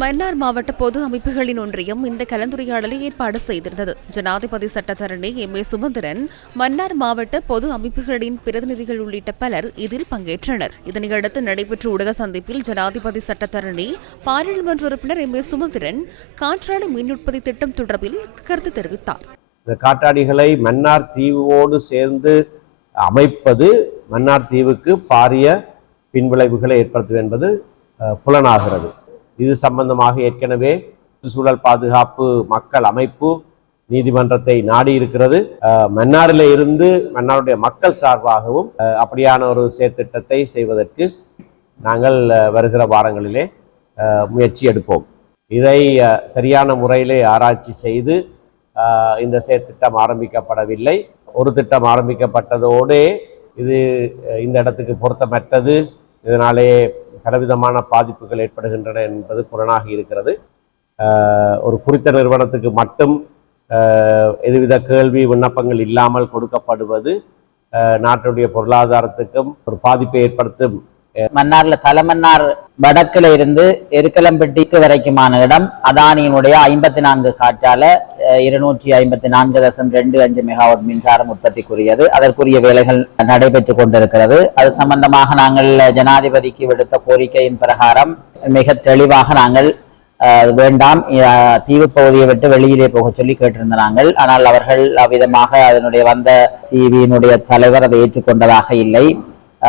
மன்னார் மாவட்ட பொது அமைப்புகளின் ஒன்றியம் இந்த கலந்துரையாடலை ஏற்பாடு செய்திருந்தது. ஜனாதிபதி சட்டத்தரணி எம் ஏ சுமந்திரன் மன்னார் மாவட்ட பொது அமைப்புகளின் பிரதிநிதிகள் உள்ளிட்ட பலர் இதில் பங்கேற்றனர். இதனையடுத்து நடைபெற்ற ஊடக சந்திப்பில் ஜனாதிபதி சட்டத்தரணி பாராளுமன்ற உறுப்பினர் எம் ஏ சுமந்திரன் காற்றாடி மின் உற்பத்தி திட்டம் தொடர்பில் கருத்து தெரிவித்தார். இந்த காற்றாடிகளை மன்னார் தீவோடு சேர்ந்து அமைப்பது மன்னார் தீவுக்கு பாரிய பின்விளைவுகளை ஏற்படுத்தும் என்பது புலனாகிறது. இது சம்பந்தமாக ஏற்கனவே சுற்றுச்சூழல் பாதுகாப்பு மக்கள் அமைப்பு நீதிமன்றத்தை நாடி இருக்கிறது மன்னாரில் இருந்து மன்னாருடைய மக்கள் சார்பாகவும் அப்படியான ஒரு செயற்திட்டத்தை செய்வதற்கு நாங்கள் வருகிற வாரங்களிலே முயற்சி எடுப்போம். இதை சரியான முறையிலே ஆராய்ச்சி செய்து இந்த செயற்திட்டம் ஆரம்பிக்கப்படவில்லை. ஒரு திட்டம் ஆரம்பிக்கப்பட்டதோடே இது இந்த இடத்துக்கு பொருத்தமற்றது. இதனாலே பலவிதமான பாதிப்புகள் ஏற்படுகின்றன என்பது புலனாகி இருக்கிறது. ஒரு குறித்த நிறுவனத்துக்கு மட்டும் எதுவித கேள்வி விண்ணப்பங்கள் இல்லாமல் கொடுக்கப்படுவது நாட்டுடைய பொருளாதாரத்துக்கும் ஒரு பாதிப்பை ஏற்படுத்தும் மன்னார்ல தலைமன்னார் வடக்குல இருந்து எருக்கலம்பட்டிக்கு வரைக்குமான இடம். அதானியினுடைய ஐம்பத்தி நான்கு காற்றால இருநூற்றி ஐம்பத்தி நான்கு தசம் ரெண்டு அஞ்சு மெகாவாட் மின்சாரம் உற்பத்திக்குரியது. அதற்குரிய வேலைகள் நடைபெற்றுக் கொண்டிருக்கிறது. அது சம்பந்தமாக நாங்கள் ஜனாதிபதிக்கு விடுத்த கோரிக்கையின் பிரகாரம் மிக தெளிவாக நாங்கள் அஹ், வேண்டாம். தீவு பகுதியை விட்டு வெளியிலே போக சொல்லி கேட்டிருந்த நாங்கள். ஆனால் அவர்கள் அவ்விதமாக அதனுடைய வந்த சிபியினுடைய தலைவர் அதை ஏற்றுக்கொண்டதாக இல்லை.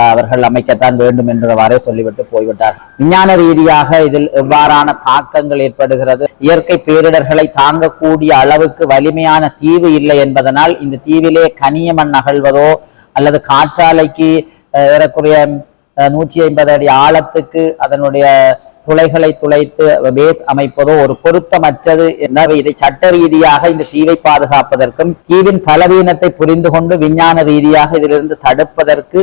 அவர்கள் அமைக்கத்தான் வேண்டும் என்றவாறே சொல்லிவிட்டு போய்விட்டார். விஞ்ஞான ரீதியாக இதில் எவ்வாறான தாக்கங்கள் ஏற்படுகிறது? இயற்கை பேரிடர்களை தாங்கக்கூடிய அளவுக்கு வலிமையான தீவு இல்லை என்பதனால் இந்த தீவிலே கனிய மண் அகழ்வதோ அல்லது காற்றாலைக்கு அஹ், ஏறக்குறைய அஹ், நூற்றி ஐம்பது அடி ஆழத்துக்கு அதனுடைய துளைகளை துளைத்து பேஸ் அமைப்பதோ ஒரு பொருத்தமற்றது எனவே இதை சட்ட ரீதியாக இந்த தீவை பாதுகாப்பதற்கும் தீவின் பலவீனத்தை புரிந்து கொண்டு விஞ்ஞான ரீதியாக இதிலிருந்து தடுப்பதற்கு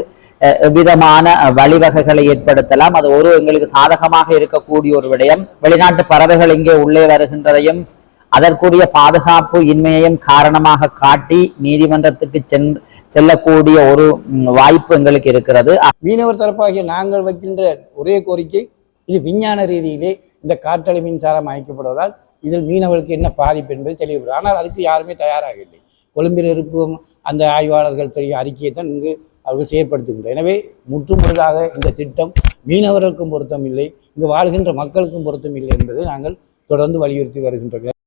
எவ்விதமான வழிவகைகளை ஏற்படுத்தலாம். அது ஒரு எங்களுக்கு சாதகமாக இருக்கக்கூடிய ஒரு விடயம். வெளிநாட்டு பறவைகள் இங்கே உள்ளே வருகின்றதையும் அதற்குரிய பாதுகாப்பு இன்மையையும் காரணமாக காட்டி நீதிமன்றத்துக்கு சென் செல்லக்கூடிய ஒரு வாய்ப்பு எங்களுக்கு இருக்கிறது. மீனவர் தரப்பாகிய நாங்கள் வைக்கின்ற ஒரே கோரிக்கை இது விஞ்ஞான ரீதியிலே இந்த காற்றலை மின்சாரம் அமைக்கப்படுவதால் இதில் மீனவர்களுக்கு என்ன பாதிப்பு என்பது தெளிவுபடும் ஆனால் அதுக்கு யாருமே தயாராக இல்லை கொழும்பில் இருக்கும் அந்த ஆய்வாளர்கள் தெரியும் அறிக்கையை தான் இங்கு அவர்கள் செயற்படுத்துகின்றனர். எனவே முற்றுமுழுதாக இந்த திட்டம் மீனவர்களுக்கும் பொருத்தம் இல்லை இங்கு வாழ்கின்ற மக்களுக்கும் பொருத்தம் இல்லை என்பதை நாங்கள் தொடர்ந்து வலியுறுத்தி வருகின்றோம்.